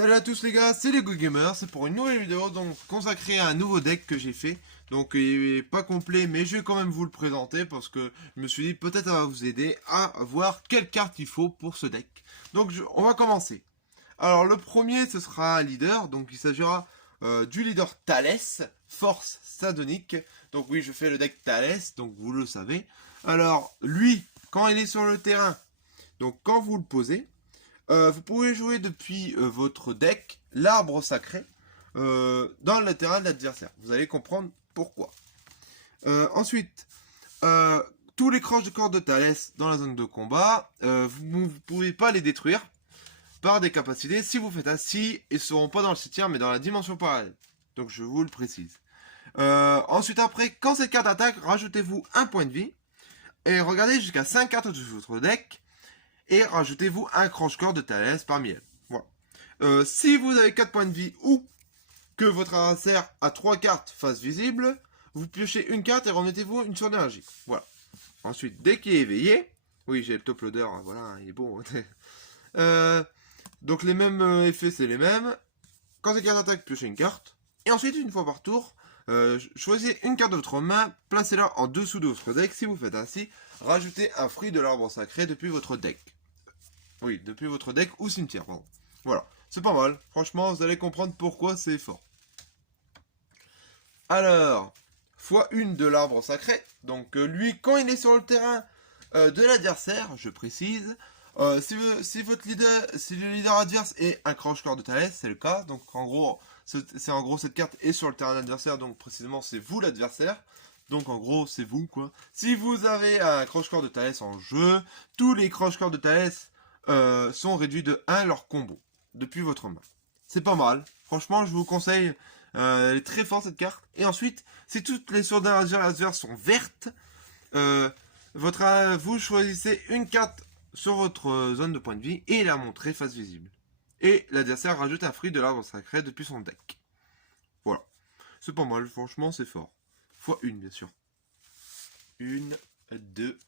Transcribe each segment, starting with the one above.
Salut à tous les gars, c'est les Go Gamers, c'est pour une nouvelle vidéo donc consacrée à un nouveau deck que j'ai fait. Donc il est pas complet mais je vais quand même vous le présenter parce que je me suis dit peut-être ça va vous aider à voir quelle carte il faut pour ce deck. Donc on va commencer. Alors le premier ce sera un leader, donc il s'agira du leader Thalès, Force Sadonique. Donc oui je fais le deck Thalès, donc vous le savez. Alors lui, quand il est sur le terrain, donc quand vous le posez, vous pouvez jouer depuis votre deck l'arbre sacré dans le terrain de l'adversaire. Vous allez comprendre pourquoi. Ensuite, tous les croches de corps de Thalès dans la zone de combat, vous ne pouvez pas les détruire par des capacités. Si vous faites ainsi, ils ne seront pas dans le cimetière mais dans la dimension parallèle. Donc je vous le précise. Ensuite après, quand cette carte attaque, rajoutez-vous un point de vie. Et regardez jusqu'à 5 cartes de votre deck. Et rajoutez-vous un croche-corps de Thalès parmi elles. Voilà. Si vous avez 4 points de vie ou que votre adversaire a 3 cartes face visible, vous piochez une carte et remettez-vous une source d'énergie. Voilà. Ensuite, dès qu'il est éveillé, oui j'ai le top loader, voilà, il est bon. Donc les mêmes effets, c'est les mêmes. Quand cette carte attaque, piochez une carte. Et ensuite, une fois par tour, choisissez une carte de votre main, placez-la en dessous de votre deck. Si vous faites ainsi, rajoutez un fruit de l'arbre sacré depuis votre deck. Oui, depuis votre deck ou cimetière, pardon. Voilà, c'est pas mal. Franchement, vous allez comprendre pourquoi c'est fort. Alors, x1 de l'arbre sacré. Donc lui, quand il est sur le terrain de l'adversaire, je précise, si le leader adverse est un croche-corps de Thalès, c'est le cas. Donc en gros, cette carte est sur le terrain adversaire, donc précisément c'est vous l'adversaire. Donc en gros, c'est vous quoi. Si vous avez un croche-corps de Thalès en jeu, tous les croche-corps de Thalès sont réduits de 1 leur combo depuis votre main. C'est pas mal. Franchement, je vous conseille. Elle est très forte cette carte. Et ensuite, si toutes les sources adverses sont vertes, vous choisissez une carte sur votre zone de point de vie et la montrez face visible. Et l'adversaire rajoute un fruit de l'arbre sacré depuis son deck. Voilà. C'est pas mal, franchement, c'est fort. x1, bien sûr. 1, 2,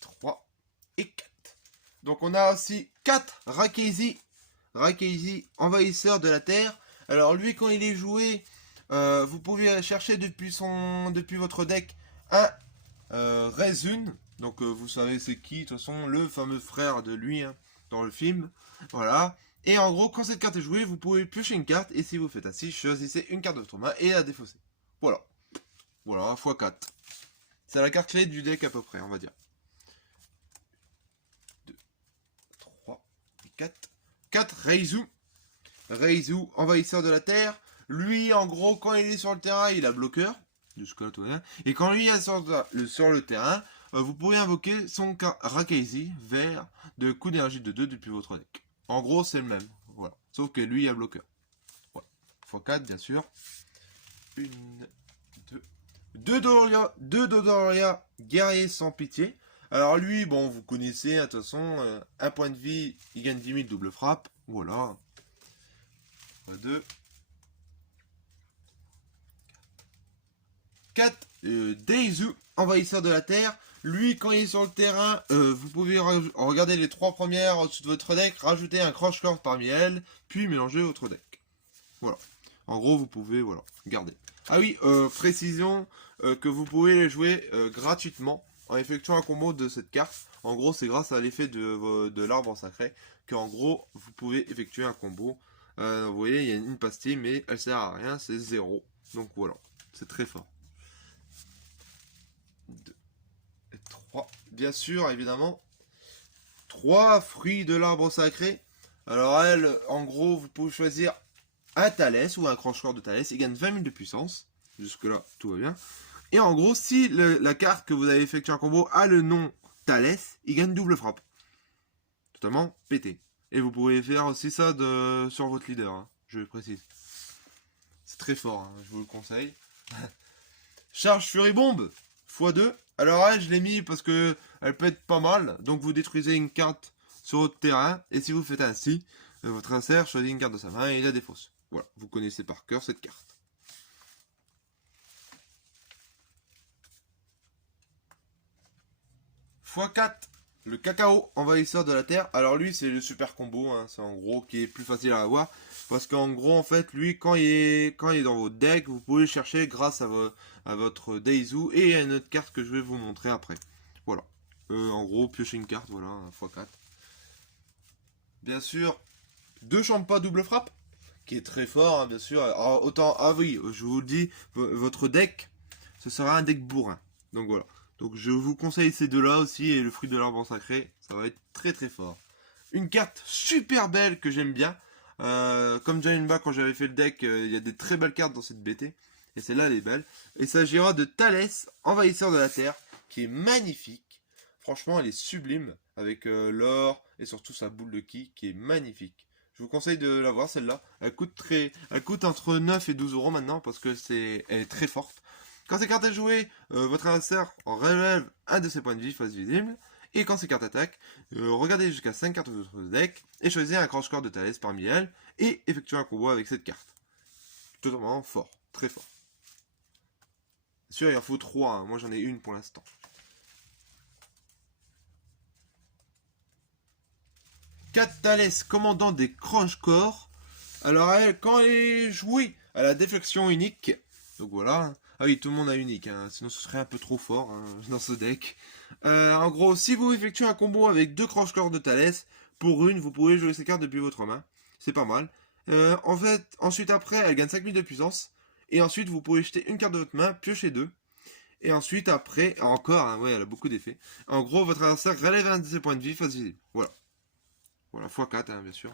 3 et 4. Donc on a aussi 4 Rakaezi, envahisseur de la Terre. Alors lui quand il est joué, vous pouvez chercher depuis votre deck un Rezun. Donc vous savez c'est qui, de toute façon le fameux frère de lui hein, dans le film. Voilà. Et en gros quand cette carte est jouée, vous pouvez piocher une carte et si vous faites ainsi, choisissez une carte de votre main et la défaussez. Voilà. Voilà, x4. C'est la carte clé du deck à peu près, on va dire. 4. 4, Reizu, envahisseur de la Terre. Lui, en gros, quand il est sur le terrain, il a bloqueur. Jusque-là, tout bien. Et quand lui est sur le terrain, vous pourrez invoquer son Rakaezi vert de coup d'énergie de 2 depuis votre deck. En gros, c'est le même. Voilà. Sauf que lui, il a bloqueur. Voilà. x4, bien sûr. 1, 2. 2 Dodoria, guerrier sans pitié. Alors lui, bon, vous connaissez, de toute façon, un point de vie, il gagne 10 000 double frappe. Voilà. 2. 4. Deizu, envahisseur de la Terre. Lui, quand il est sur le terrain, vous pouvez regarder les 3 premières au-dessus de votre deck, rajouter un croche-corps parmi elles, puis mélanger votre deck. Voilà. En gros, vous pouvez, voilà, garder. Ah oui, précision que vous pouvez les jouer gratuitement en effectuant un combo de cette carte. En gros, c'est grâce à l'effet de l'arbre sacré qu'en gros, vous pouvez effectuer un combo. Vous voyez, il y a une pastille, mais elle sert à rien, c'est 0. Donc voilà, c'est très fort. 2 et 3. Bien sûr, évidemment, 3 fruits de l'arbre sacré. Alors elle, en gros, vous pouvez choisir un Thalès ou un croche-corps de Thalès. Il gagne 20 000 de puissance. Jusque là, tout va bien. Et en gros, si la carte que vous avez effectué un combo a le nom Thalès, il gagne double frappe. Totalement pété. Et vous pouvez faire aussi ça sur votre leader, hein, je précise. C'est très fort, hein, je vous le conseille. Charge Furibombe, x2. Alors elle, je l'ai mis parce que elle peut être pas mal. Donc vous détruisez une carte sur votre terrain. Et si vous faites ainsi, votre adversaire choisit une carte de sa main et il la défausse. Voilà, vous connaissez par cœur cette carte. x4. Le cacao envahisseur de la terre. Alors lui c'est le super combo, hein. C'est en gros qui est plus facile à avoir. Parce qu'en gros en fait lui quand il est dans votre deck, vous pouvez le chercher grâce à votre Daizu et à une autre carte que je vais vous montrer après. Voilà. En gros piocher une carte, voilà, x4. Bien sûr, deux Champa double frappe, qui est très fort, hein, bien sûr. Alors, autant, ah oui, je vous le dis, votre deck, ce sera un deck bourrin. Donc voilà. Donc je vous conseille ces deux-là aussi, et le fruit de l'arbre sacré, ça va être très très fort. Une carte super belle que j'aime bien. Comme Jalenba, quand j'avais fait le deck, il y a des très belles cartes dans cette BT. Et celle-là, elle est belle. Il s'agira de Thalès, envahisseur de la terre, qui est magnifique. Franchement, elle est sublime, avec l'or et surtout sa boule de ki, qui est magnifique. Je vous conseille de la voir celle-là. Elle coûte entre 9 et 12 euros maintenant parce que elle est très forte. Quand ces cartes est jouée, votre adversaire relève un de ses points de vie face visible. Et quand ces cartes attaquent, regardez jusqu'à 5 cartes de votre deck et choisissez un crash score de Thalès parmi elles et effectuez un combo avec cette carte. Totalement fort, très fort. Bien sûr, il en faut 3, hein. Moi j'en ai une pour l'instant. 4 Thalès, commandant des Crunch Core. Alors elle, quand elle est jouée à la déflexion unique, donc voilà. Ah oui, tout le monde a unique, hein, sinon ce serait un peu trop fort, hein, dans ce deck. En gros, si vous effectuez un combo avec 2 Crunch Core de Thalès, pour une, vous pouvez jouer ces cartes depuis votre main. C'est pas mal. En fait, ensuite après, elle gagne 5000 de puissance. Et ensuite, vous pouvez jeter une carte de votre main, piocher 2. Et ensuite, après, encore, hein, ouais, elle a beaucoup d'effets. En gros, votre adversaire relève un de ses points de vie face visible. Voilà. Voilà, x4, hein, bien sûr.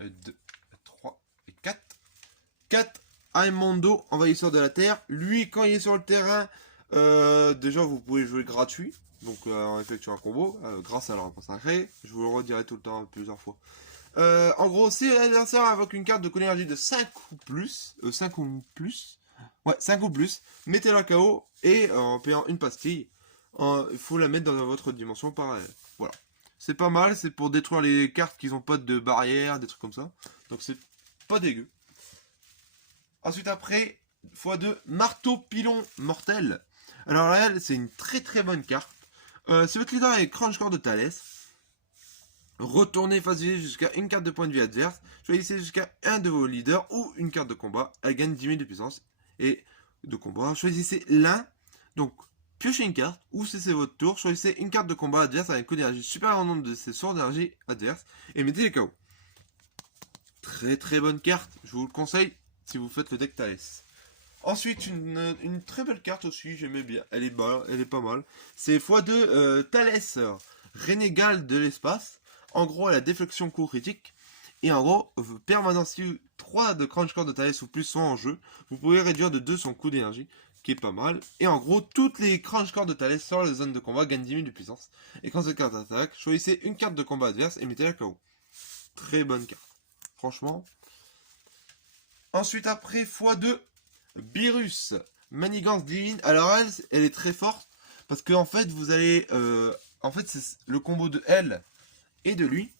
1, 2, 3 et 4. 4, Aimondo, envahisseur de la terre. Lui, quand il est sur le terrain, déjà, vous pouvez jouer gratuit. Donc, en effectuant un combo, grâce à l'arbre sacré. Je vous le redirai tout le temps, plusieurs fois. En gros, si l'adversaire invoque une carte de énergie de 5 ou plus, 5 ou plus, ouais, 5 ou plus, mettez-la KO et en payant une pastille, il faut la mettre dans votre dimension parallèle. Voilà. C'est pas mal, c'est pour détruire les cartes qui n'ont pas de barrière, des trucs comme ça. Donc c'est pas dégueu. Ensuite après, x2, marteau pilon mortel. Alors là, c'est une très très bonne carte. Si votre leader est Crunch Core de Thalès, retournez face visée jusqu'à une carte de point de vie adverse, choisissez jusqu'à un de vos leaders ou une carte de combat, elle gagne 10 000 de puissance et de combat. Choisissez l'un, donc piochez une carte, ou si c'est votre tour, choisissez une carte de combat adverse avec une énergie supérieure au nombre de ses sources d'énergie adverses et mettez les KO. Très très bonne carte, je vous le conseille si vous faites le deck Thalès. Ensuite, une très belle carte aussi, j'aimais bien, elle est pas mal. C'est x2 Thalès, Renégal de l'espace. En gros, elle a déflexion court critique. Et en gros, permanence, si 3 de Crunch Core de Thalès ou plus sont en jeu, vous pouvez réduire de 2 son coût d'énergie, qui est pas mal. Et en gros, toutes les Crunch Core de Thalès sur la zone de combat gagnent 10 000 de puissance. Et quand cette carte attaque, choisissez une carte de combat adverse et mettez-la KO. Très bonne carte. Franchement. Ensuite, après, x2, Beerus, Manigance Divine. Alors elle est très forte, parce que en fait, vous allez... en fait, c'est le combo de elle et de lui.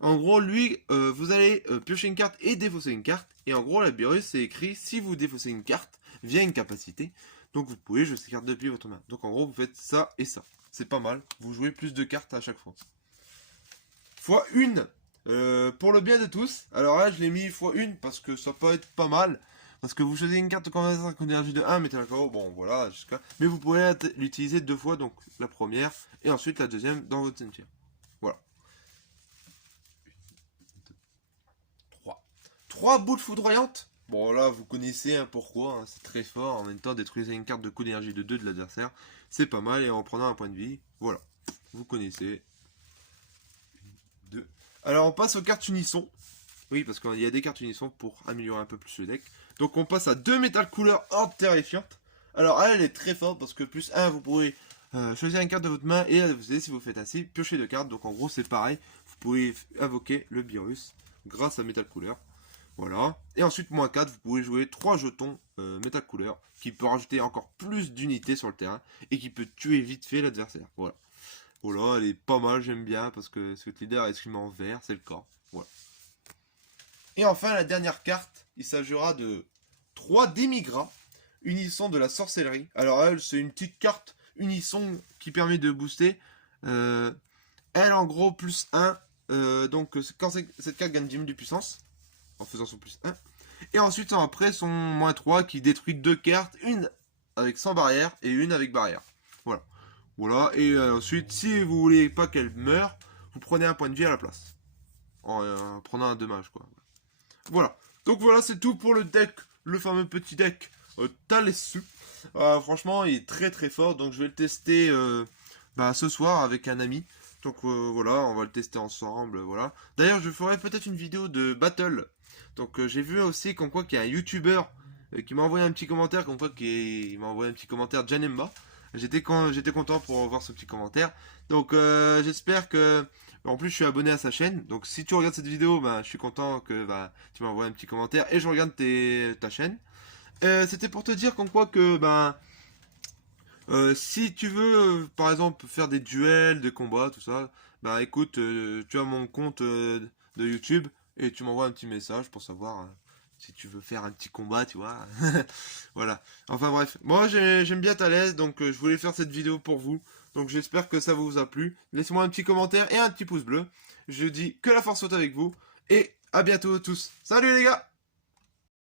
En gros, lui, vous allez piocher une carte et défausser une carte. Et en gros, la Beerus, c'est écrit si vous défaussez une carte via une capacité. Donc vous pouvez jouer ces cartes depuis votre main. Donc en gros, vous faites ça et ça. C'est pas mal. Vous jouez plus de cartes à chaque fois. x1. Pour le bien de tous. Alors là, je l'ai mis x1 parce que ça peut être pas mal. Parce que vous choisissez une carte de conversion avec une énergie de 1, mettez la KO. Bon, voilà, jusqu'à. Mais vous pouvez l'utiliser 2 fois. Donc la première et ensuite la deuxième dans votre cimetière. Voilà. 3 boules foudroyantes. Bon là vous connaissez hein, pourquoi, hein, c'est très fort. En même temps détruisez une carte de coup d'énergie de 2 de l'adversaire. C'est pas mal et en prenant un point de vie. Voilà. Vous connaissez. 2. Alors on passe aux cartes unisson. Oui parce qu'il y a des cartes unisson pour améliorer un peu plus le deck. Donc on passe à 2 métal couleur horde terrifiante. Alors elle est très forte parce que plus 1 vous pourrez choisir une carte de votre main et vous aider si vous faites ainsi, piocher 2 cartes. Donc en gros c'est pareil. Vous pouvez invoquer le Beerus grâce à métal couleur. Voilà. Et ensuite, moins 4, vous pouvez jouer 3 jetons métal couleur qui peut rajouter encore plus d'unités sur le terrain et qui peut tuer vite fait l'adversaire. Voilà. Voilà, elle est pas mal, j'aime bien parce que ce leader est exprimé en vert, c'est le cas. Voilà. Et enfin, la dernière carte, il s'agira de 3 démigras unissant de la sorcellerie. Alors elle, c'est une petite carte unisson qui permet de booster. Elle en gros plus 1. Donc quand cette carte gagne 10 000 de puissance, en faisant son plus 1. Et ensuite après son moins 3 qui détruit 2 cartes, une avec sans barrière et une avec barrière. Voilà. Voilà. Et ensuite, si vous voulez pas qu'elle meure, vous prenez un point de vie à la place. En prenant un dommage, quoi. Voilà. Donc voilà, c'est tout pour le deck. Le fameux petit deck Talesu. Franchement, il est très très fort. Donc je vais le tester ce soir avec un ami. Donc voilà, on va le tester ensemble. Voilà. D'ailleurs, je ferai peut-être une vidéo de battle. Donc j'ai vu aussi comme quoi qu'il y a un YouTuber qui m'a envoyé un petit commentaire, comme quoi qu'il m'a envoyé un petit commentaire Janemba. J'étais content pour voir ce petit commentaire. Donc j'espère que... En plus je suis abonné à sa chaîne. Donc si tu regardes cette vidéo, je suis content que tu m'as envoyé un petit commentaire. Et je regarde ta chaîne. C'était pour te dire comme quoi que... si tu veux, par exemple, faire des duels, des combats, tout ça, écoute, tu as mon compte de YouTube et tu m'envoies un petit message pour savoir si tu veux faire un petit combat, tu vois. Voilà. Enfin bref, moi j'aime bien Thalès, donc je voulais faire cette vidéo pour vous. Donc j'espère que ça vous a plu. Laissez-moi un petit commentaire et un petit pouce bleu. Je dis que la force soit avec vous et à bientôt tous. Salut les gars!